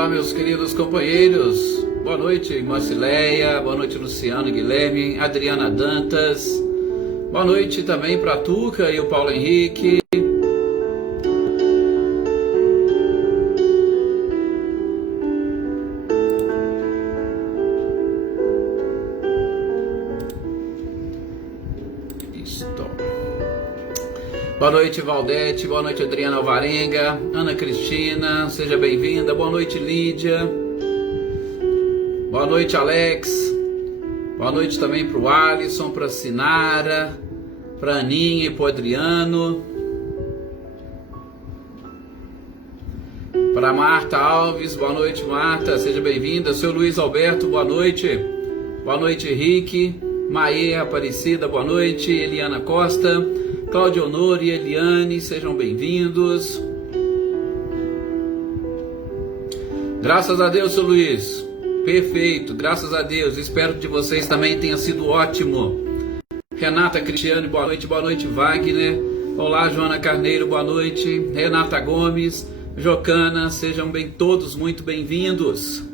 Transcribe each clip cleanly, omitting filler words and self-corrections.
Olá, meus queridos companheiros. Boa noite, Marcileia. Boa noite, Luciano, Guilherme, Adriana Dantas. Boa noite também para a Tuca e o Paulo Henrique. Boa noite, Valdete. Boa noite, Adriana Alvarenga. Ana Cristina, seja bem-vinda. Boa noite, Lídia. Boa noite, Alex. Boa noite também para o Alisson, para a Sinara, para a Aninha e para o Adriano. Para a Marta Alves, boa noite, Marta, seja bem-vinda. Seu Luiz Alberto, boa noite. Boa noite, Henrique. Maê Aparecida, boa noite. Eliana Costa. Cláudio Honor e Eliane, sejam bem-vindos. Graças a Deus, seu Luiz. Perfeito, graças a Deus. Espero que de vocês também tenha sido ótimo. Renata Cristiane, boa noite. Boa noite, Wagner. Olá, Joana Carneiro, boa noite. Renata Gomes, Jocana, sejam bem todos muito bem-vindos.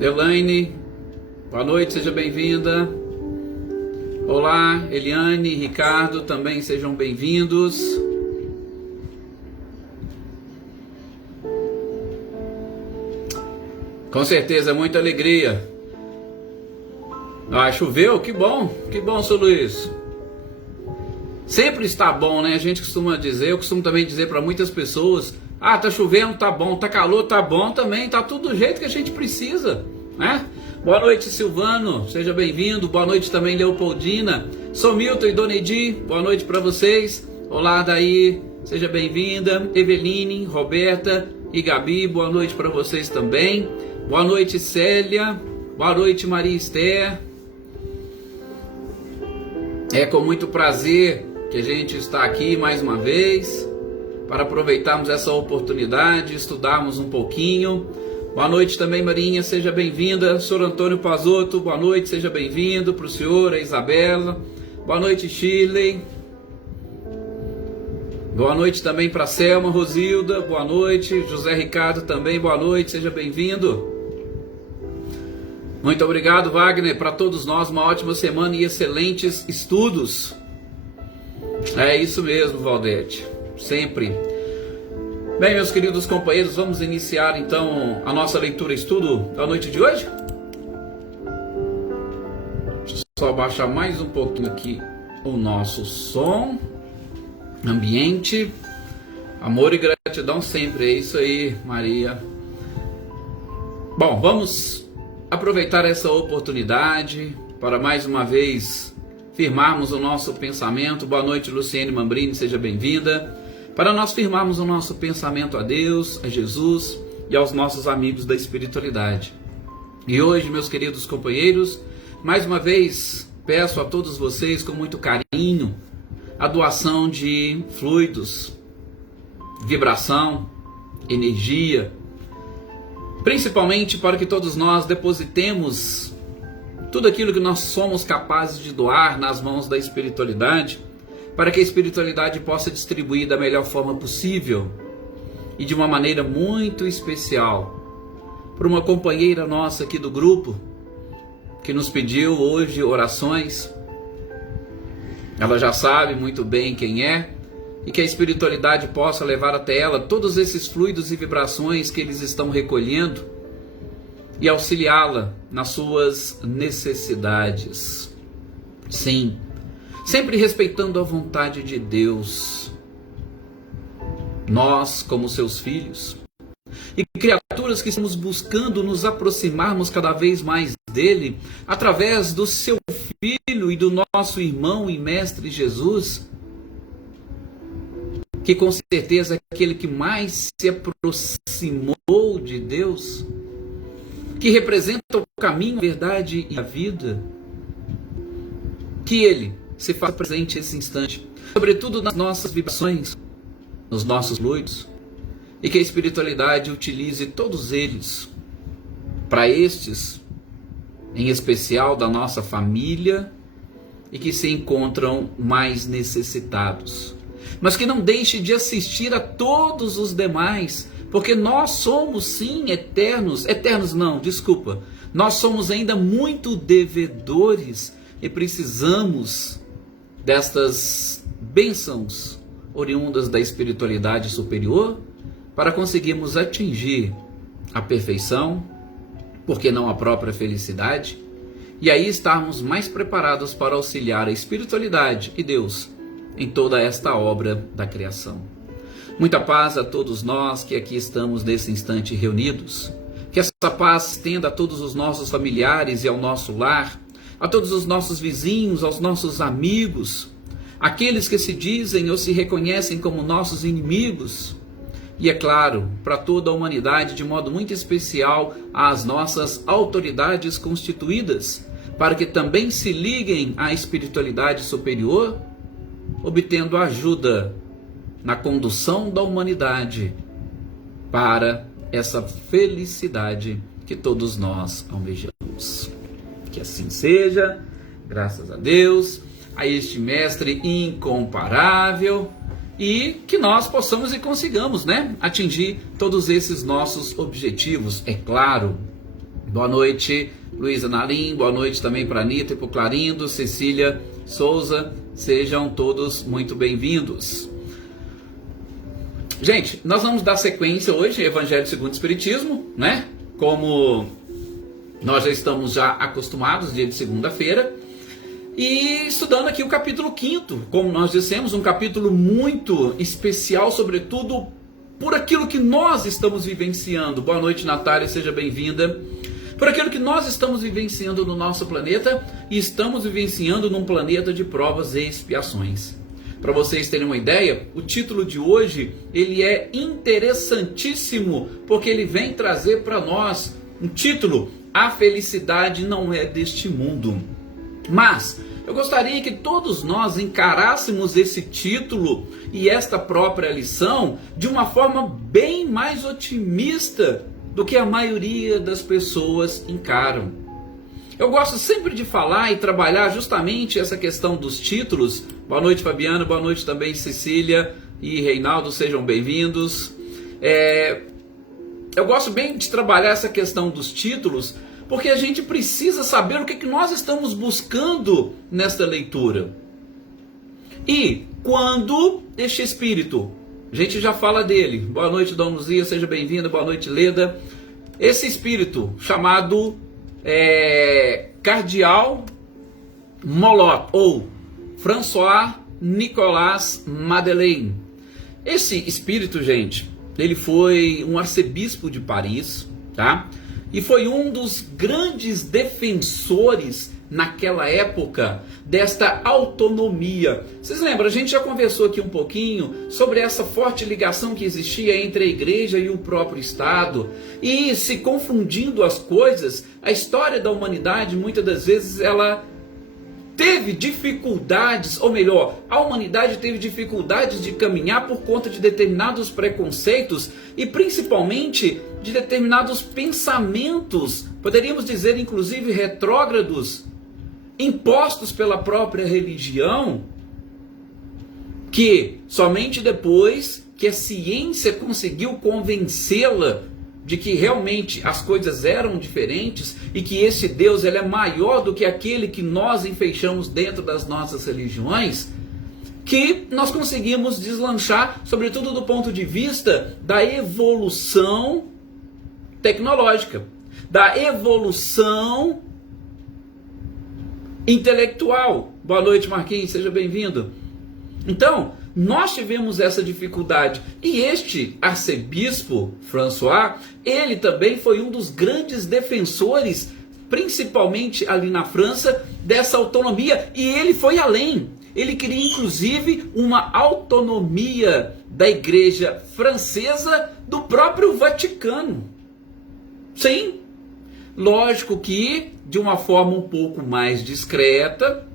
Elaine, boa noite, seja bem-vinda. Olá, Eliane, Ricardo, também sejam bem-vindos. Com certeza, muita alegria. Choveu? Que bom, seu Luiz. Sempre está bom, né? A gente costuma dizer, eu costumo também dizer para muitas pessoas: tá chovendo, tá bom, tá calor, tá bom também, tá tudo do jeito que a gente precisa, né? Boa noite, Silvano, seja bem-vindo. Boa noite também, Leopoldina. Sou Milton e Dona Edi, boa noite para vocês. Olá, Daí, seja bem-vinda. Eveline, Roberta e Gabi, boa noite para vocês também. Boa noite, Célia. Boa noite, Maria Esther. É com muito prazer que a gente está aqui mais uma vez para aproveitarmos essa oportunidade, estudarmos um pouquinho. Boa noite também, Marinha, seja bem-vinda. Senhor Antônio Pazotto, boa noite, seja bem-vindo. Para o senhor, a Isabela. Boa noite, Shirley. Boa noite também para Selma, Rosilda, boa noite. José Ricardo também, boa noite, seja bem-vindo. Muito obrigado, Wagner. Para todos nós, uma ótima semana e excelentes estudos. É isso mesmo, Valdete, sempre. Bem, meus queridos companheiros, vamos iniciar então a nossa leitura e estudo da noite de hoje. Deixa eu só baixar mais um pouquinho aqui o nosso som, ambiente. Amor e gratidão sempre, é isso aí, Maria. Bom, vamos aproveitar essa oportunidade para mais uma vez firmarmos o nosso pensamento. Boa noite, Luciene Mambrini, seja bem-vinda. Para nós firmarmos o nosso pensamento a Deus, a Jesus e aos nossos amigos da espiritualidade. E hoje, meus queridos companheiros, mais uma vez peço a todos vocês com muito carinho a doação de fluidos, vibração, energia, principalmente para que todos nós depositemos tudo aquilo que nós somos capazes de doar nas mãos da espiritualidade, para que a espiritualidade possa distribuir da melhor forma possível e de uma maneira muito especial para uma companheira nossa aqui do grupo que nos pediu hoje orações. Ela já sabe muito bem quem é, e que a espiritualidade possa levar até ela todos esses fluidos e vibrações que eles estão recolhendo e auxiliá-la nas suas necessidades. Sim, sempre respeitando a vontade de Deus. Nós, como seus filhos e criaturas que estamos buscando nos aproximarmos cada vez mais dele, através do seu Filho e do nosso irmão e mestre Jesus, que com certeza é aquele que mais se aproximou de Deus, que representa o caminho, a verdade e a vida, que ele se faça presente nesse instante, sobretudo nas nossas vibrações, nos nossos fluidos, e que a espiritualidade utilize todos eles, para estes, em especial da nossa família, e que se encontram mais necessitados. Mas que não deixe de assistir a todos os demais, porque nós somos sim eternos, nós somos ainda muito devedores e precisamos destas bênçãos oriundas da espiritualidade superior para conseguirmos atingir a perfeição, porque não a própria felicidade, e aí estarmos mais preparados para auxiliar a espiritualidade e Deus em toda esta obra da criação. Muita paz a todos nós que aqui estamos nesse instante reunidos. Que essa paz estenda a todos os nossos familiares e ao nosso lar, a todos os nossos vizinhos, aos nossos amigos, aqueles que se dizem ou se reconhecem como nossos inimigos. E é claro, para toda a humanidade, de modo muito especial, às nossas autoridades constituídas, para que também se liguem à espiritualidade superior, obtendo ajuda na condução da humanidade para essa felicidade que todos nós almejamos. Que assim seja, graças a Deus, a este mestre incomparável, e que nós possamos e consigamos, atingir todos esses nossos objetivos, é claro. Boa noite, Luísa Narim, boa noite também para Anitta e para o Clarindo, Cecília Souza, sejam todos muito bem-vindos. Gente, nós vamos dar sequência hoje ao Evangelho segundo o Espiritismo, como nós já estamos acostumados, dia de segunda-feira, e estudando aqui o capítulo 5º, como nós dissemos, um capítulo muito especial, sobretudo por aquilo que nós estamos vivenciando. Boa noite, Natália, seja bem-vinda. Por aquilo que nós estamos vivenciando no nosso planeta, e estamos vivenciando num planeta de provas e expiações. Para vocês terem uma ideia, o título de hoje ele é interessantíssimo, porque ele vem trazer para nós um título: A felicidade não é deste mundo. Mas eu gostaria que todos nós encarássemos esse título e esta própria lição de uma forma bem mais otimista do que a maioria das pessoas encaram. Eu gosto sempre de falar e trabalhar justamente essa questão dos títulos. Boa noite, Fabiana, boa noite também, Cecília e Reinaldo, sejam bem-vindos. Eu gosto bem de trabalhar essa questão dos títulos, porque a gente precisa saber o que nós estamos buscando nesta leitura. E quando este espírito, a gente já fala dele, boa noite, Dona Luzia, seja bem-vinda, boa noite, Leda. Esse espírito chamado Cardeal Molot, ou François Nicolas Madeleine. Esse espírito, gente, ele foi um arcebispo de Paris, tá? E foi um dos grandes defensores naquela época desta autonomia. Vocês lembram, a gente já conversou aqui um pouquinho sobre essa forte ligação que existia entre a igreja e o próprio Estado, e se confundindo as coisas, a história da humanidade muitas das vezes ela teve dificuldades, ou melhor, a humanidade teve dificuldades de caminhar por conta de determinados preconceitos e principalmente de determinados pensamentos, poderíamos dizer inclusive retrógrados, impostos pela própria religião, que somente depois que a ciência conseguiu convencê-la de que realmente as coisas eram diferentes e que esse Deus ele é maior do que aquele que nós enfeixamos dentro das nossas religiões, que nós conseguimos deslanchar, sobretudo do ponto de vista da evolução tecnológica, da evolução intelectual. Boa noite, Marquinhos, seja bem-vindo. Então, nós tivemos essa dificuldade, e este arcebispo François, ele também foi um dos grandes defensores, principalmente ali na França, dessa autonomia, e ele foi além. Ele queria inclusive uma autonomia da igreja francesa do próprio Vaticano. Sim, lógico que de uma forma um pouco mais discreta,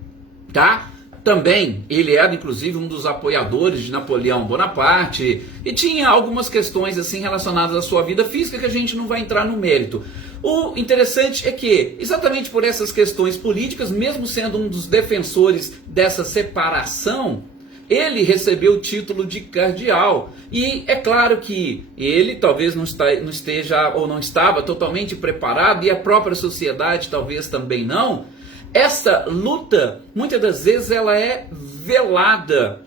tá? Também, ele era inclusive um dos apoiadores de Napoleão Bonaparte e tinha algumas questões assim relacionadas à sua vida física que a gente não vai entrar no mérito. o interessante é que, exatamente por essas questões políticas, mesmo sendo um dos defensores dessa separação, ele recebeu o título de cardeal. E é claro que ele talvez não esteja ou não estava totalmente preparado, e a própria sociedade talvez também não. Essa luta, muitas das vezes, ela é velada.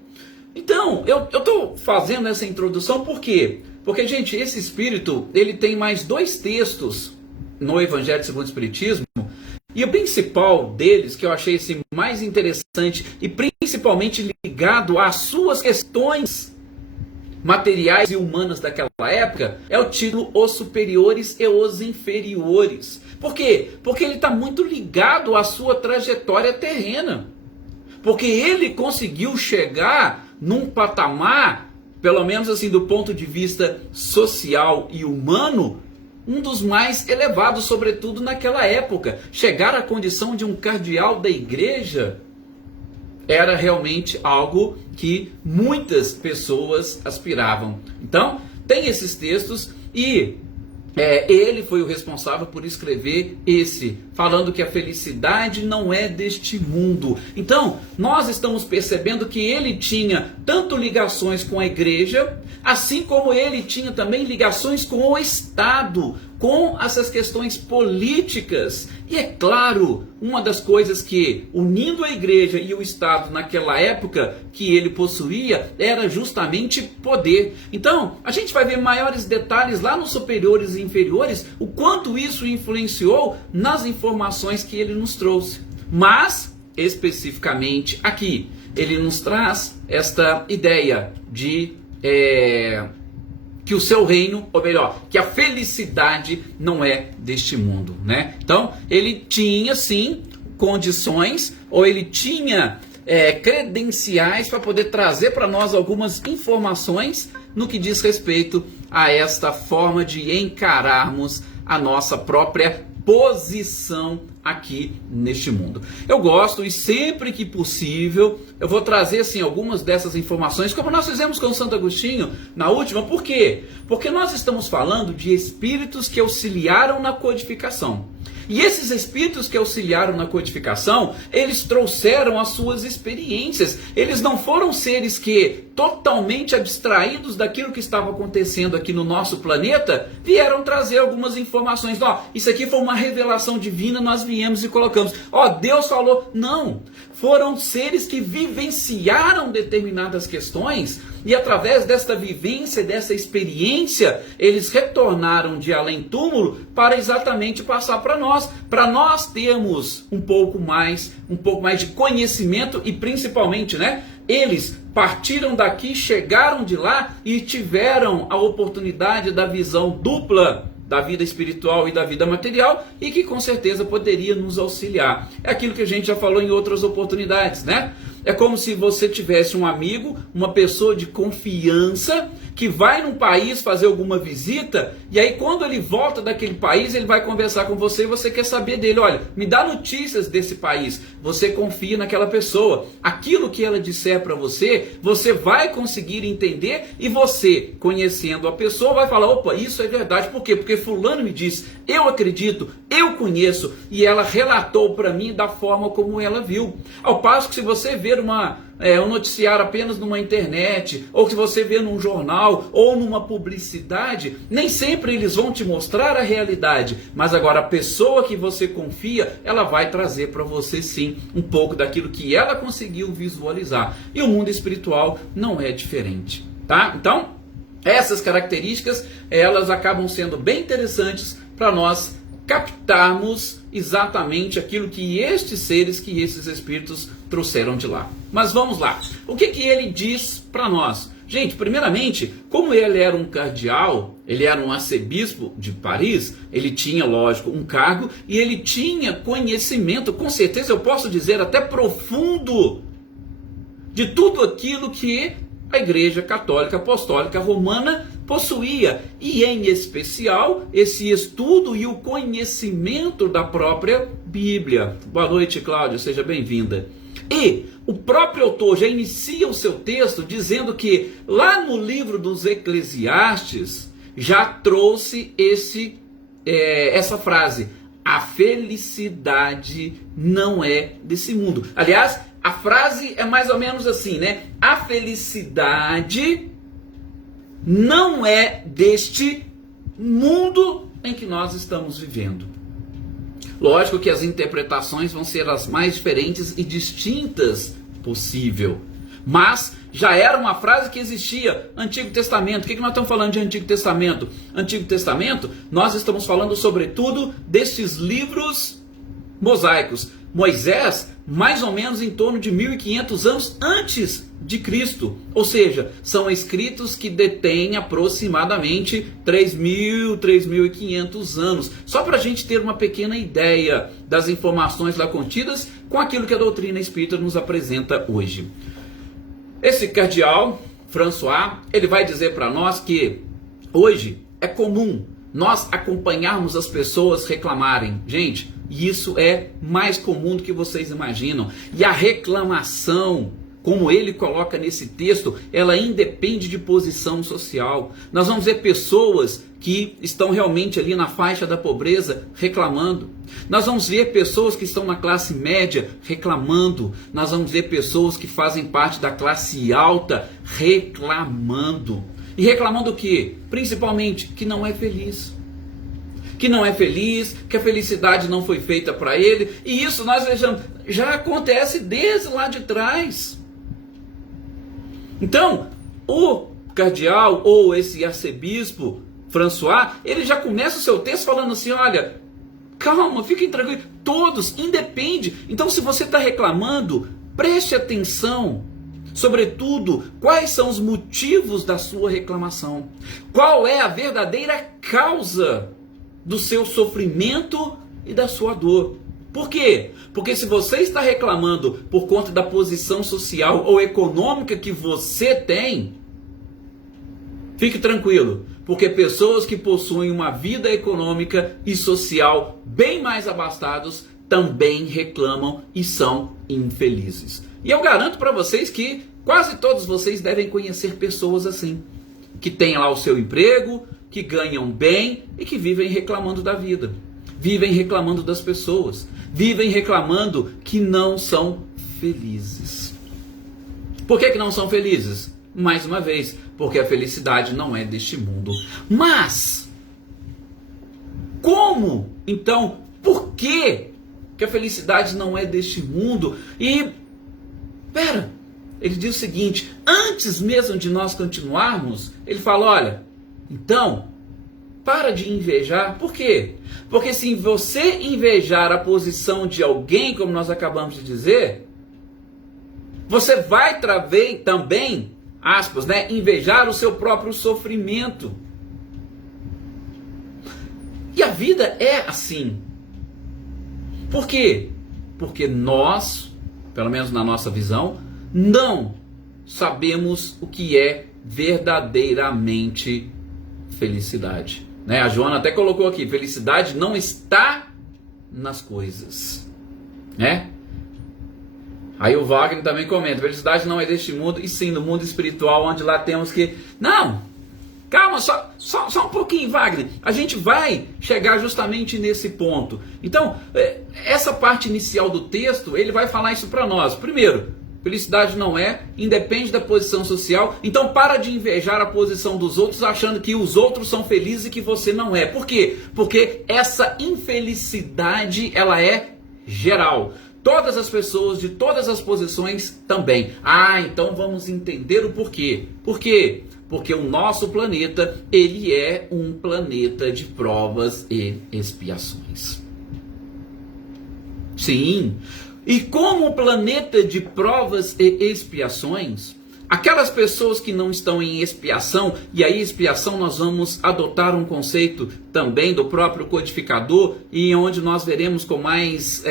Então, eu estou fazendo essa introdução por quê? Porque, gente, esse espírito, ele tem mais 2 textos no Evangelho segundo o Espiritismo, e o principal deles, que eu achei assim, mais interessante e principalmente ligado às suas questões materiais e humanas daquela época, é o título Os Superiores e os Inferiores. Por quê? Porque ele está muito ligado à sua trajetória terrena. Porque ele conseguiu chegar num patamar, pelo menos assim do ponto de vista social e humano, um dos mais elevados, sobretudo naquela época. Chegar à condição de um cardeal da igreja era realmente algo que muitas pessoas aspiravam. Então, tem esses textos e ele foi o responsável por escrever esse, falando que a felicidade não é deste mundo. Então, nós estamos percebendo que ele tinha tanto ligações com a igreja, assim como ele tinha também ligações com o Estado, com essas questões políticas. E é claro, uma das coisas que, unindo a igreja e o Estado naquela época, que ele possuía, era justamente poder. Então, a gente vai ver maiores detalhes lá nos superiores e inferiores, o quanto isso influenciou nas informações que ele nos trouxe. Mas, especificamente aqui, ele nos traz esta ideia de que o seu reino, ou melhor, que a felicidade não é deste mundo, né? Então, ele tinha sim condições, ou ele tinha credenciais para poder trazer para nós algumas informações no que diz respeito a esta forma de encararmos a nossa própria posição aqui neste mundo. Eu gosto, e sempre que possível eu vou trazer assim algumas dessas informações, como nós fizemos com Santo Agostinho na última. Por quê? Porque nós estamos falando de espíritos que auxiliaram na codificação. E esses espíritos que auxiliaram na codificação, eles trouxeram as suas experiências. Eles não foram seres que, totalmente abstraídos daquilo que estava acontecendo aqui no nosso planeta, vieram trazer algumas informações. Isso aqui foi uma revelação divina, nós viemos e colocamos. Deus falou. Não. Foram seres que vivenciaram determinadas questões, e através desta vivência, dessa experiência, eles retornaram de além-túmulo para exatamente passar para nós termos um pouco mais de conhecimento, e principalmente, eles partiram daqui, chegaram de lá e tiveram a oportunidade da visão dupla da vida espiritual e da vida material, e que com certeza poderia nos auxiliar. É aquilo que a gente já falou em outras oportunidades, É como se você tivesse um amigo, uma pessoa de confiança, que vai num país fazer alguma visita, e aí quando ele volta daquele país, ele vai conversar com você e você quer saber dele. Olha, me dá notícias desse país. Você confia naquela pessoa. Aquilo que ela disser para você, você vai conseguir entender, e você, conhecendo a pessoa, vai falar, opa, isso é verdade. Por quê? Porque fulano me disse, eu acredito, eu conheço, e ela relatou para mim da forma como ela viu. Ao passo que se você ver um noticiário apenas numa internet, ou se você vê num jornal, ou numa publicidade, nem sempre eles vão te mostrar a realidade, mas agora a pessoa que você confia, ela vai trazer para você sim, um pouco daquilo que ela conseguiu visualizar, e o mundo espiritual não é diferente, tá? Então, essas características, elas acabam sendo bem interessantes para nós captarmos exatamente aquilo que estes seres, que esses espíritos trouxeram de lá. Mas vamos lá. O que ele diz para nós? Gente, primeiramente, como ele era um cardeal, ele era um arcebispo de Paris, ele tinha, lógico, um cargo, e ele tinha conhecimento, com certeza eu posso dizer até profundo, de tudo aquilo que a Igreja Católica Apostólica Romana possuía, e em especial esse estudo e o conhecimento da própria Bíblia. Boa noite, Cláudia, seja bem-vinda. E o próprio autor já inicia o seu texto dizendo que lá no livro dos Eclesiastes já trouxe esse essa frase: a felicidade não é desse mundo. Aliás, a frase é mais ou menos assim, né? A felicidade não é deste mundo em que nós estamos vivendo. Lógico que as interpretações vão ser as mais diferentes e distintas possível, mas já era uma frase que existia. Antigo Testamento. O que nós estamos falando de Antigo Testamento? Antigo Testamento, nós estamos falando sobretudo destes livros mosaicos. Moisés, mais ou menos em torno de 1500 anos antes de Cristo. Ou seja, são escritos que detêm aproximadamente 3.000, 3.500 anos. Só para a gente ter uma pequena ideia das informações lá contidas com aquilo que a doutrina espírita nos apresenta hoje. Esse cardeal, François, ele vai dizer para nós que hoje é comum nós acompanharmos as pessoas reclamarem. Gente, isso é mais comum do que vocês imaginam. E a reclamação, como ele coloca nesse texto, ela independe de posição social. Nós vamos ver pessoas que estão realmente ali na faixa da pobreza reclamando. Nós vamos ver pessoas que estão na classe média reclamando. Nós vamos ver pessoas que fazem parte da classe alta reclamando. E reclamando o quê? Principalmente que não é feliz. Que não é feliz, que a felicidade não foi feita para ele. E isso nós vejamos, já acontece desde lá de trás. Então, o cardeal ou esse arcebispo François, ele já começa o seu texto falando assim: olha, calma, fiquem tranquilos, todos, independe. Então, se você está reclamando, preste atenção, sobretudo, quais são os motivos da sua reclamação. Qual é a verdadeira causa do seu sofrimento e da sua dor. Por quê? Porque se você está reclamando por conta da posição social ou econômica que você tem, fique tranquilo, porque pessoas que possuem uma vida econômica e social bem mais abastados também reclamam e são infelizes. E eu garanto para vocês que quase todos vocês devem conhecer pessoas assim, que têm lá o seu emprego, que ganham bem e que vivem reclamando da vida, vivem reclamando das pessoas, vivem reclamando que não são felizes. Por que não são felizes? Mais uma vez, porque a felicidade não é deste mundo. Mas, como? Então, por que a felicidade não é deste mundo? E, ele diz o seguinte: antes mesmo de nós continuarmos, ele fala: olha, então, para de invejar. Por quê? Porque se você invejar a posição de alguém, como nós acabamos de dizer, você vai também, aspas, né, invejar o seu próprio sofrimento. E a vida é assim. Por quê? Porque nós, pelo menos na nossa visão, não sabemos o que é verdadeiramente felicidade, né? A Joana até colocou aqui: felicidade não está nas coisas, né? Aí o Wagner também comenta: felicidade não é deste mundo, e sim no mundo espiritual, onde lá temos que... Não, calma, só um pouquinho, Wagner, a gente vai chegar justamente nesse ponto. Então, essa parte inicial do texto, ele vai falar isso para nós. Primeiro, felicidade não é, independe da posição social. Então para de invejar a posição dos outros, achando que os outros são felizes e que você não é. Por quê? Porque essa infelicidade, ela é geral. Todas as pessoas de todas as posições também. Então vamos entender o porquê. Por quê? Porque o nosso planeta, ele é um planeta de provas e expiações. Sim. E como planeta de provas e expiações, aquelas pessoas que não estão em expiação, e aí expiação nós vamos adotar um conceito também do próprio codificador, e onde nós veremos com mais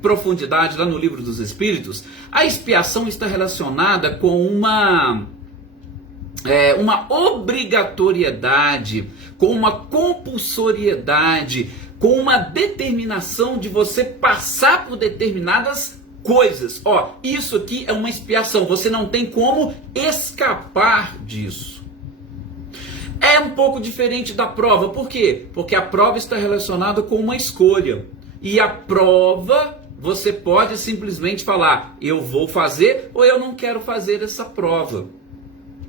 profundidade lá no Livro dos Espíritos, a expiação está relacionada com uma obrigatoriedade, com uma compulsoriedade, com uma determinação de você passar por determinadas coisas. Isso aqui é uma expiação, você não tem como escapar disso. É um pouco diferente da prova. Por quê? Porque a prova está relacionada com uma escolha. E a prova, você pode simplesmente falar, eu vou fazer ou eu não quero fazer essa prova.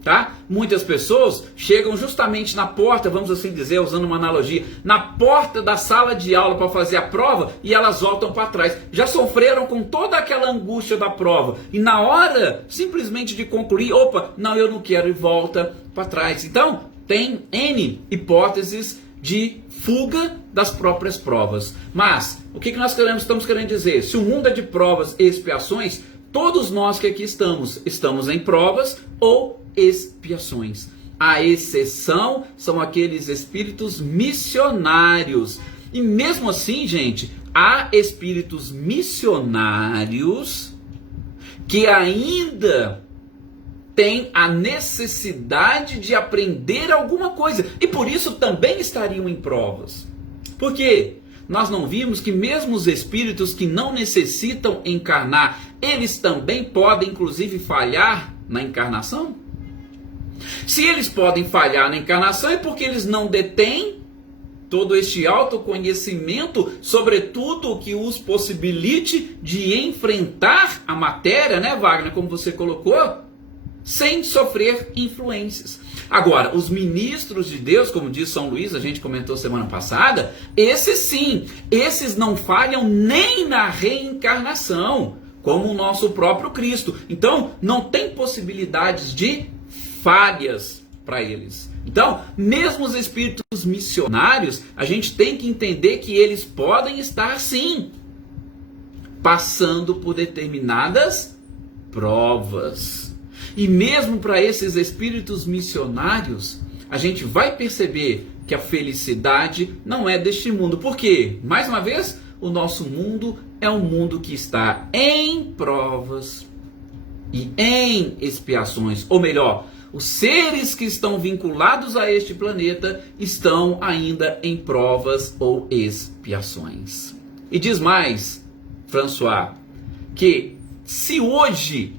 Tá? Muitas pessoas chegam justamente na porta, vamos assim dizer, usando uma analogia, na porta da sala de aula para fazer a prova e elas voltam para trás. Já sofreram com toda aquela angústia da prova e na hora simplesmente de concluir, opa, não, eu não quero, e volta para trás. Então, tem N hipóteses de fuga das próprias provas. Mas, o que nós estamos querendo dizer? Se o mundo é de provas e expiações, todos nós que aqui estamos em provas ou expiações. A exceção são aqueles espíritos missionários. E mesmo assim, gente, há espíritos missionários que ainda têm a necessidade de aprender alguma coisa. E por isso também estariam em provas. Por quê? Nós não vimos que mesmo os espíritos que não necessitam encarnar, eles também podem, inclusive, falhar na encarnação? Se eles podem falhar na encarnação é porque eles não detêm todo este autoconhecimento, sobretudo que os possibilite de enfrentar a matéria, né, Wagner, como você colocou, sem sofrer influências. Agora, os ministros de Deus, como diz São Luís, a gente comentou semana passada, esses sim, esses não falham nem na reencarnação, como o nosso próprio Cristo. Então, não tem possibilidades de falhas para eles. Então, mesmo os espíritos missionários, a gente tem que entender que eles podem estar sim passando por determinadas provas. E mesmo para esses espíritos missionários, a gente vai perceber que a felicidade não é deste mundo. Por quê? Mais uma vez, o nosso mundo é um mundo que está em provas e em expiações. Ou melhor, os seres que estão vinculados a este planeta estão ainda em provas ou expiações. E diz mais, François, que se hoje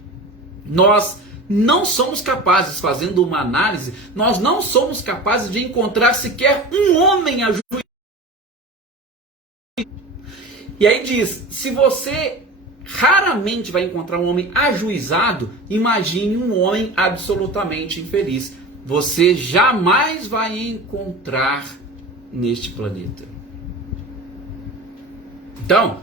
nós não somos capazes, fazendo uma análise, nós não somos capazes de encontrar sequer um homem ajuizado. E aí diz, se você raramente vai encontrar um homem ajuizado, imagine um homem absolutamente infeliz. Você jamais vai encontrar neste planeta. Então,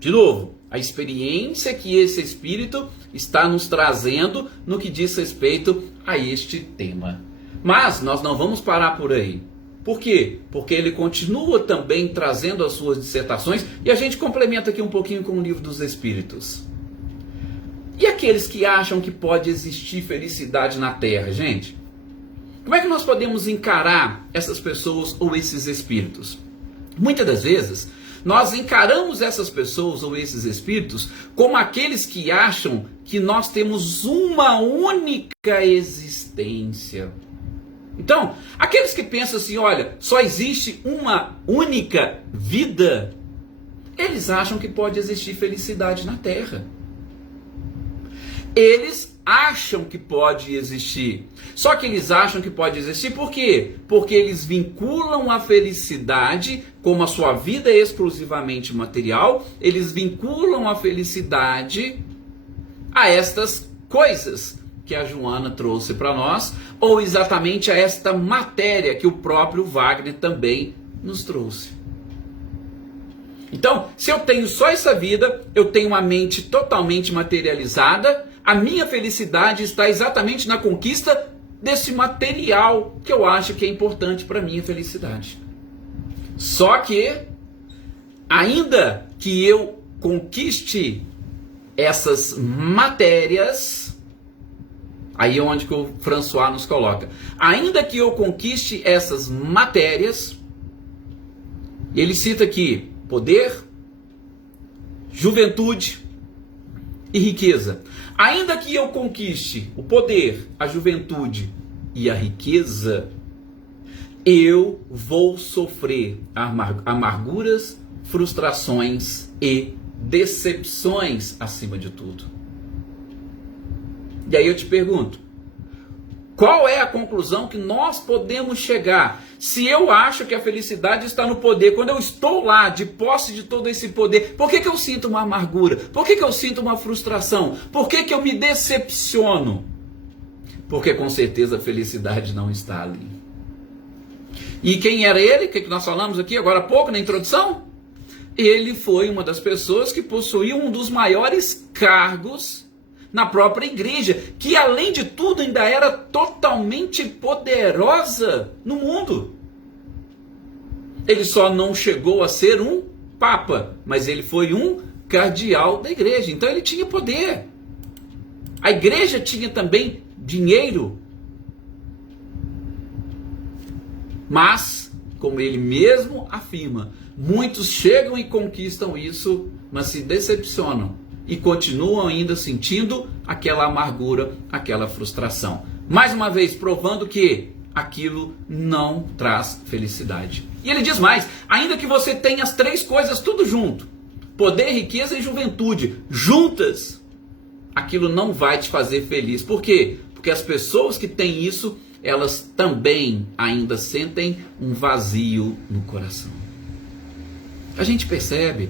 de novo, a experiência que esse espírito está nos trazendo no que diz respeito a este tema. Mas nós não vamos parar por aí. Por quê? Porque ele continua também trazendo as suas dissertações e a gente complementa aqui um pouquinho com o Livro dos Espíritos. E aqueles que acham que pode existir felicidade na Terra, gente? Como é que nós podemos encarar essas pessoas ou esses espíritos? Muitas das vezes, nós encaramos essas pessoas ou esses espíritos como aqueles que acham que nós temos uma única existência. Então, aqueles que pensam assim, olha, só existe uma única vida, eles acham que pode existir felicidade na Terra. Eles acham que pode existir. Só que eles acham que pode existir por quê? Porque eles vinculam a felicidade, como a sua vida é exclusivamente material, eles vinculam a felicidade a estas coisas que a Joana trouxe para nós, ou exatamente a esta matéria que o próprio Wagner também nos trouxe. Então, se eu tenho só essa vida, eu tenho uma mente totalmente materializada, a minha felicidade está exatamente na conquista desse material que eu acho que é importante para a minha felicidade. Só que, ainda que eu conquiste essas matérias, aí é onde que o François nos coloca. Ainda que eu conquiste essas matérias, ele cita aqui poder, juventude e riqueza. Ainda que eu conquiste o poder, a juventude e a riqueza, eu vou sofrer amarguras, frustrações e decepções acima de tudo. E aí eu te pergunto, Qual é a conclusão que nós podemos chegar? Se eu acho que a felicidade está no poder, quando eu estou lá, de posse de todo esse poder, por que eu sinto uma amargura? Por que eu sinto uma frustração? Por que eu me decepciono? Porque com certeza a felicidade não está ali. E quem era ele? O que nós falamos aqui agora há pouco na introdução? Ele foi uma das pessoas que possuía um dos maiores cargos na própria igreja, que além de tudo ainda era totalmente poderosa no mundo. Ele só não chegou a ser um papa, mas ele foi um cardeal da igreja, então ele tinha poder. A igreja tinha também dinheiro, mas, como ele mesmo afirma, muitos chegam e conquistam isso, mas se decepcionam e continuam ainda sentindo aquela amargura, aquela frustração. Mais uma vez, provando que aquilo não traz felicidade. E ele diz mais: ainda que você tenha as três coisas tudo junto, poder, riqueza e juventude, juntas, aquilo não vai te fazer feliz. Por quê? Porque as pessoas que têm isso, elas também ainda sentem um vazio no coração. A gente percebe.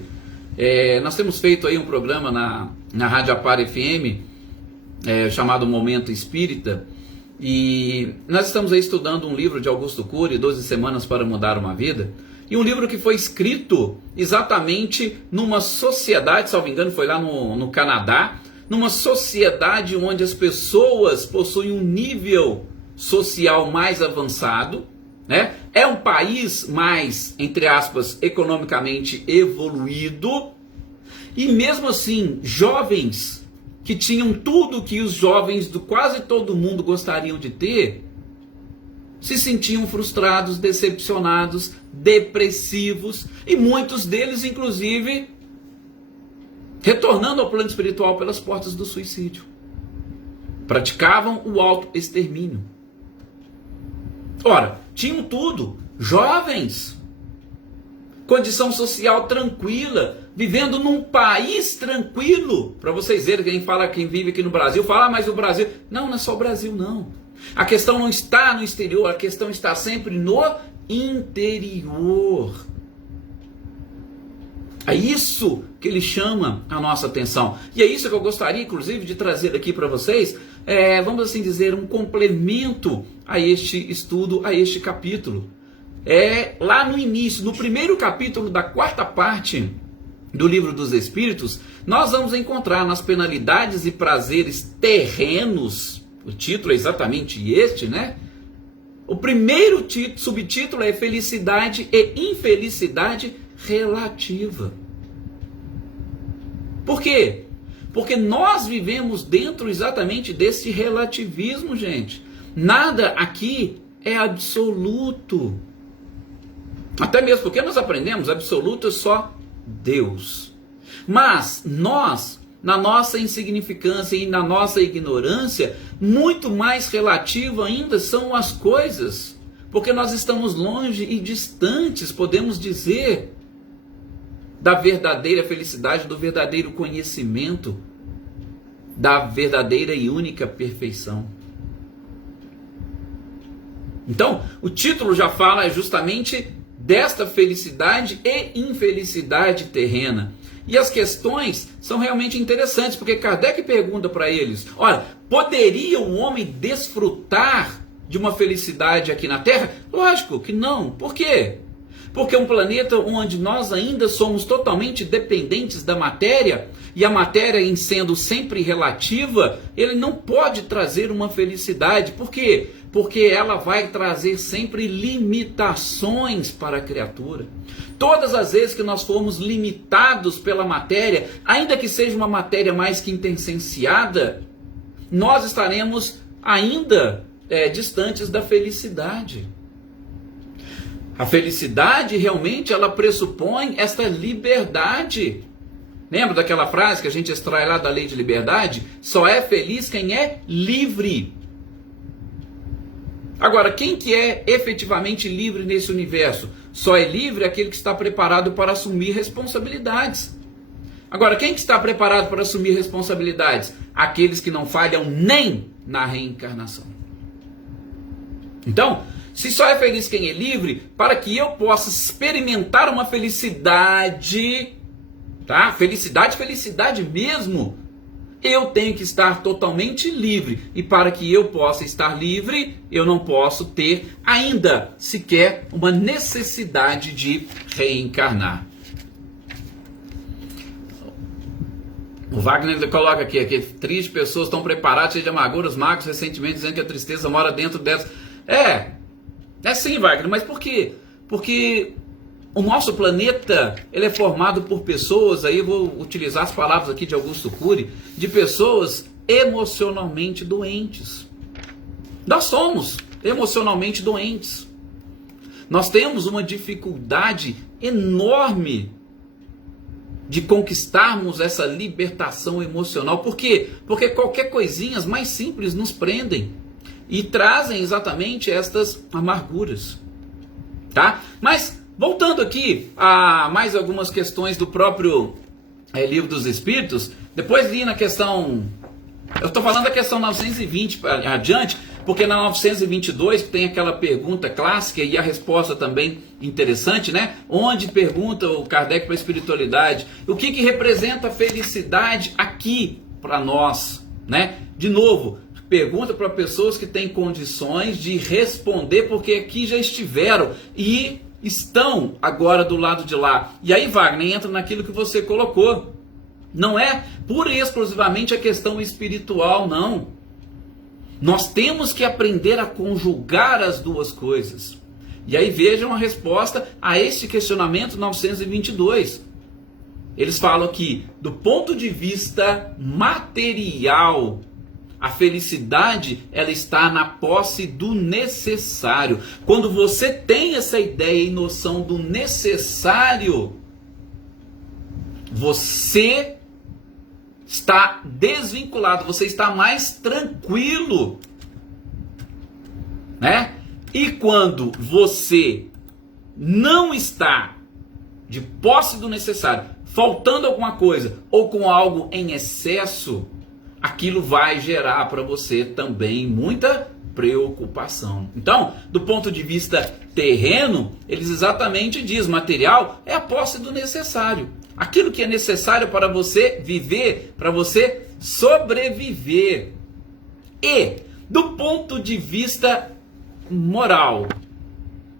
Nós temos feito aí um programa na Rádio Apar FM, chamado Momento Espírita, e nós estamos aí estudando um livro de Augusto Cury, 12 Semanas para Mudar uma Vida, e um livro que foi escrito exatamente numa sociedade, salvo engano foi lá no Canadá, numa sociedade onde as pessoas possuem um nível social mais avançado, né? É um país mais, entre aspas, economicamente evoluído, e mesmo assim, jovens que tinham tudo que os jovens do quase todo mundo gostariam de ter, se sentiam frustrados, decepcionados, depressivos, e muitos deles, inclusive, retornando ao plano espiritual pelas portas do suicídio. Praticavam o autoextermínio. Ora, tinham tudo, jovens, condição social tranquila, vivendo num país tranquilo. Para vocês verem, quem vive aqui no Brasil, fala, mas o Brasil... Não é só o Brasil, não. A questão não está no exterior, a questão está sempre no interior. É isso que ele chama a nossa atenção. E é isso que eu gostaria, inclusive, de trazer aqui para vocês, vamos assim dizer, um complemento a este estudo, a este capítulo. Lá no início, no primeiro capítulo da quarta parte do Livro dos Espíritos, nós vamos encontrar nas penalidades e prazeres terrenos, o título é exatamente este, né? O primeiro subtítulo é Felicidade e Infelicidade Relativa. Por quê? Porque nós vivemos dentro exatamente desse relativismo, gente. Nada aqui é absoluto. Até mesmo porque nós aprendemos, absoluto é só Deus. Mas nós, na nossa insignificância e na nossa ignorância, muito mais relativa ainda são as coisas. Porque nós estamos longe e distantes, podemos dizer, da verdadeira felicidade, do verdadeiro conhecimento, da verdadeira e única perfeição. Então, o título já fala justamente desta felicidade e infelicidade terrena. E as questões são realmente interessantes, porque Kardec pergunta para eles, olha, poderia um homem desfrutar de uma felicidade aqui na Terra? Lógico que não. Por quê? Porque é um planeta onde nós ainda somos totalmente dependentes da matéria, e a matéria, em sendo sempre relativa, ele não pode trazer uma felicidade. Por quê? Porque ela vai trazer sempre limitações para a criatura. Todas as vezes que nós formos limitados pela matéria, ainda que seja uma matéria mais que intenssenciada, nós estaremos ainda distantes da felicidade. A felicidade realmente ela pressupõe esta liberdade. Lembra daquela frase que a gente extrai lá da Lei de Liberdade? Só é feliz quem é livre. Agora, quem que é efetivamente livre nesse universo? Só é livre aquele que está preparado para assumir responsabilidades. Agora, quem que está preparado para assumir responsabilidades? Aqueles que não falham nem na reencarnação. Então, se só é feliz quem é livre, para que eu possa experimentar uma felicidade, tá? Felicidade mesmo, eu tenho que estar totalmente livre. E para que eu possa estar livre, eu não posso ter ainda sequer uma necessidade de reencarnar. O Wagner coloca aqui, que tristes pessoas estão preparadas, cheias de amarguras, mágoas, ressentimentos, dizendo que a tristeza mora dentro delas. É sim, Wagner, mas por quê? Porque o nosso planeta, ele é formado por pessoas, aí eu vou utilizar as palavras aqui de Augusto Cury, de pessoas emocionalmente doentes. Nós somos emocionalmente doentes. Nós temos uma dificuldade enorme de conquistarmos essa libertação emocional. Por quê? Porque qualquer coisinha mais simples nos prendem e trazem exatamente estas amarguras, tá? Mas voltando aqui a mais algumas questões do próprio Livro dos Espíritos, depois li na questão, eu estou falando da questão 920 adiante, porque na 922 tem aquela pergunta clássica e a resposta também interessante, né? Onde pergunta o Kardec para a espiritualidade, o que representa a felicidade aqui para nós, né? De novo, pergunta para pessoas que têm condições de responder, porque aqui já estiveram e estão agora do lado de lá. E aí, Wagner, entra naquilo que você colocou. Não é pura e exclusivamente a questão espiritual, não. Nós temos que aprender a conjugar as duas coisas. E aí vejam a resposta a este questionamento 922. Eles falam que, do ponto de vista material, a felicidade, ela está na posse do necessário. Quando você tem essa ideia e noção do necessário, você está desvinculado, você está mais tranquilo, né? E quando você não está de posse do necessário, faltando alguma coisa ou com algo em excesso, aquilo vai gerar para você também muita preocupação. Então, do ponto de vista terreno, eles exatamente dizem, material é a posse do necessário. Aquilo que é necessário para você viver, para você sobreviver. E, do ponto de vista moral,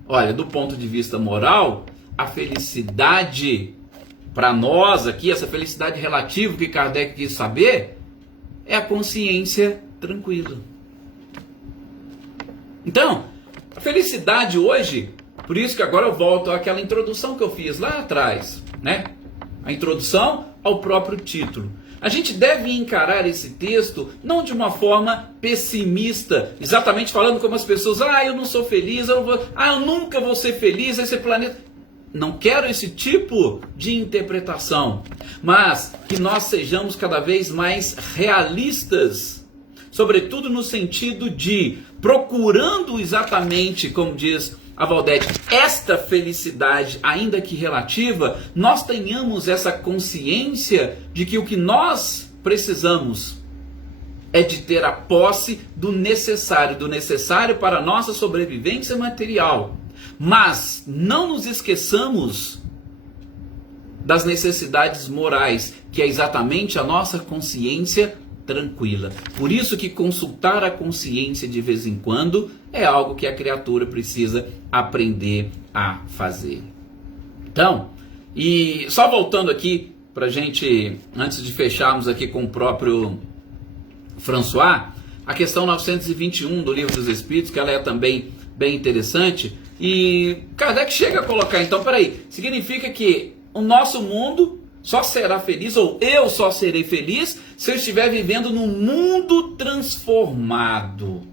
olha, do ponto de vista moral, a felicidade para nós aqui, essa felicidade relativa que Kardec quis saber, é a consciência tranquila. Então, a felicidade hoje, por isso que agora eu volto àquela introdução que eu fiz lá atrás, né? A introdução ao próprio título. A gente deve encarar esse texto não de uma forma pessimista, exatamente falando como as pessoas, eu não sou feliz, eu nunca vou ser feliz, esse planeta... Não quero esse tipo de interpretação, mas que nós sejamos cada vez mais realistas, sobretudo no sentido de procurando exatamente, como diz a Valdete, esta felicidade, ainda que relativa, nós tenhamos essa consciência de que o que nós precisamos é de ter a posse do necessário para a nossa sobrevivência material. Mas não nos esqueçamos das necessidades morais, que é exatamente a nossa consciência tranquila. Por isso que consultar a consciência de vez em quando é algo que a criatura precisa aprender a fazer. Então, e só voltando aqui para a gente, antes de fecharmos aqui com o próprio François, a questão 921 do Livro dos Espíritos, que ela é também bem interessante, e Kardec chega a colocar, então, peraí, significa que o nosso mundo só será feliz, ou eu só serei feliz, se eu estiver vivendo num mundo transformado.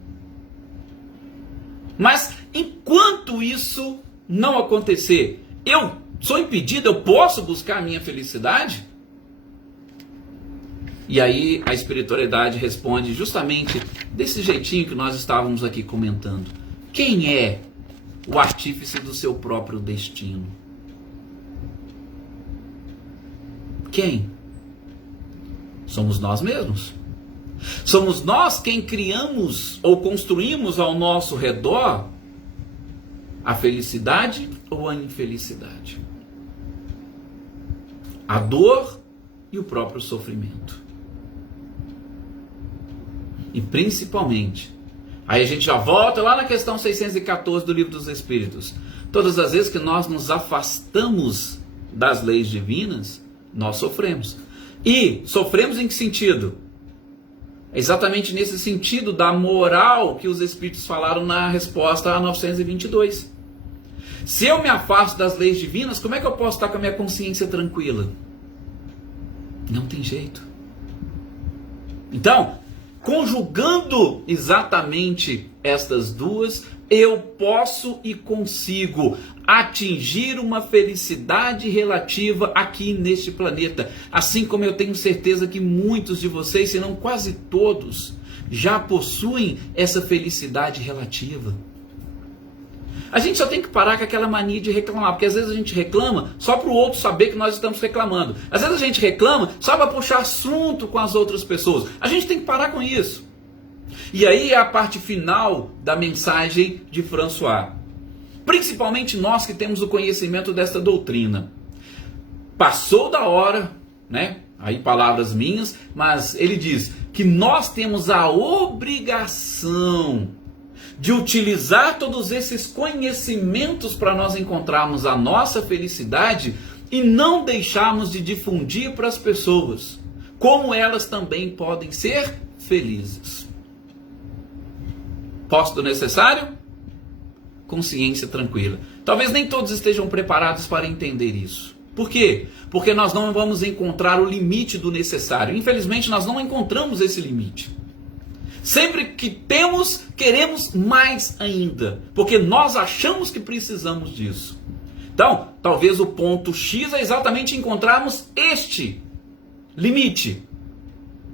Mas, enquanto isso não acontecer, eu sou impedido, eu posso buscar a minha felicidade? E aí a espiritualidade responde justamente desse jeitinho que nós estávamos aqui comentando. Quem é o artífice do seu próprio destino? Quem? Somos nós mesmos. Somos nós quem criamos ou construímos ao nosso redor a felicidade ou a infelicidade, a dor e o próprio sofrimento. E principalmente, aí a gente já volta lá na questão 614 do Livro dos Espíritos. Todas as vezes que nós nos afastamos das leis divinas, nós sofremos. E sofremos em que sentido? Exatamente nesse sentido da moral que os Espíritos falaram na resposta a 922. Se eu me afasto das leis divinas, como é que eu posso estar com a minha consciência tranquila? Não tem jeito. Então, conjugando exatamente estas duas, eu posso e consigo atingir uma felicidade relativa aqui neste planeta. Assim como eu tenho certeza que muitos de vocês, se não quase todos, já possuem essa felicidade relativa. A gente só tem que parar com aquela mania de reclamar, porque às vezes a gente reclama só para o outro saber que nós estamos reclamando. Às vezes a gente reclama só para puxar assunto com as outras pessoas. A gente tem que parar com isso. E aí é a parte final da mensagem de François. Principalmente nós que temos o conhecimento desta doutrina. Passou da hora, né? Aí palavras minhas, mas ele diz que nós temos a obrigação de utilizar todos esses conhecimentos para nós encontrarmos a nossa felicidade e não deixarmos de difundir para as pessoas como elas também podem ser felizes. Posse do necessário? Consciência tranquila. Talvez nem todos estejam preparados para entender isso. Por quê? Porque nós não vamos encontrar o limite do necessário. Infelizmente, nós não encontramos esse limite. Sempre que temos, queremos mais ainda, porque nós achamos que precisamos disso. Então, talvez o ponto X é exatamente encontrarmos este limite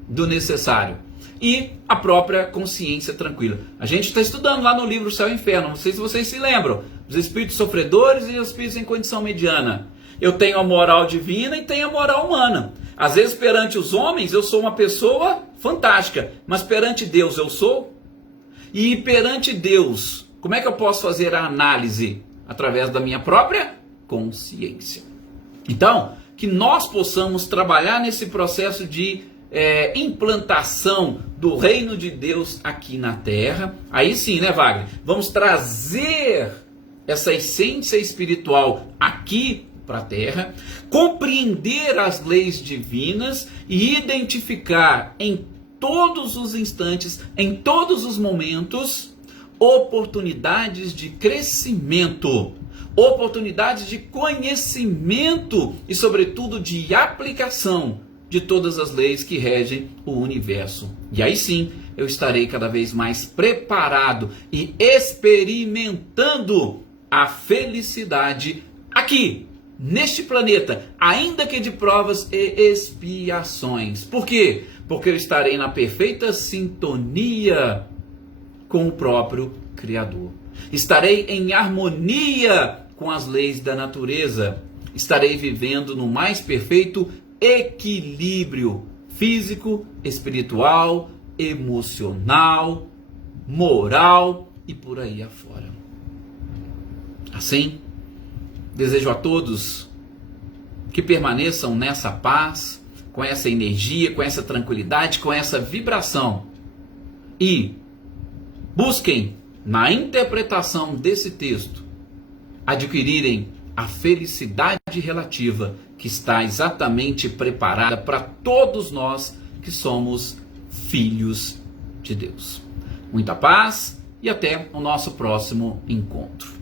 do necessário e a própria consciência tranquila. A gente está estudando lá no livro Céu e Inferno, não sei se vocês se lembram, os espíritos sofredores e os espíritos em condição mediana. Eu tenho a moral divina e tenho a moral humana. Às vezes perante os homens eu sou uma pessoa fantástica, mas perante Deus eu sou? E perante Deus, como é que eu posso fazer a análise? Através da minha própria consciência. Então, que nós possamos trabalhar nesse processo de implantação do reino de Deus aqui na Terra. Aí sim, né, Wagner? Vamos trazer essa essência espiritual aqui para a Terra, compreender as leis divinas e identificar em todos os instantes, em todos os momentos, oportunidades de crescimento, oportunidades de conhecimento e, sobretudo, de aplicação de todas as leis que regem o universo. E aí sim, eu estarei cada vez mais preparado e experimentando a felicidade aqui, neste planeta, ainda que de provas e expiações. Por quê? Porque eu estarei na perfeita sintonia com o próprio Criador. Estarei em harmonia com as leis da natureza. Estarei vivendo no mais perfeito equilíbrio físico, espiritual, emocional, moral e por aí afora. Assim, desejo a todos que permaneçam nessa paz, com essa energia, com essa tranquilidade, com essa vibração. E busquem, na interpretação desse texto, adquirirem a felicidade relativa que está exatamente preparada para todos nós que somos filhos de Deus. Muita paz e até o nosso próximo encontro.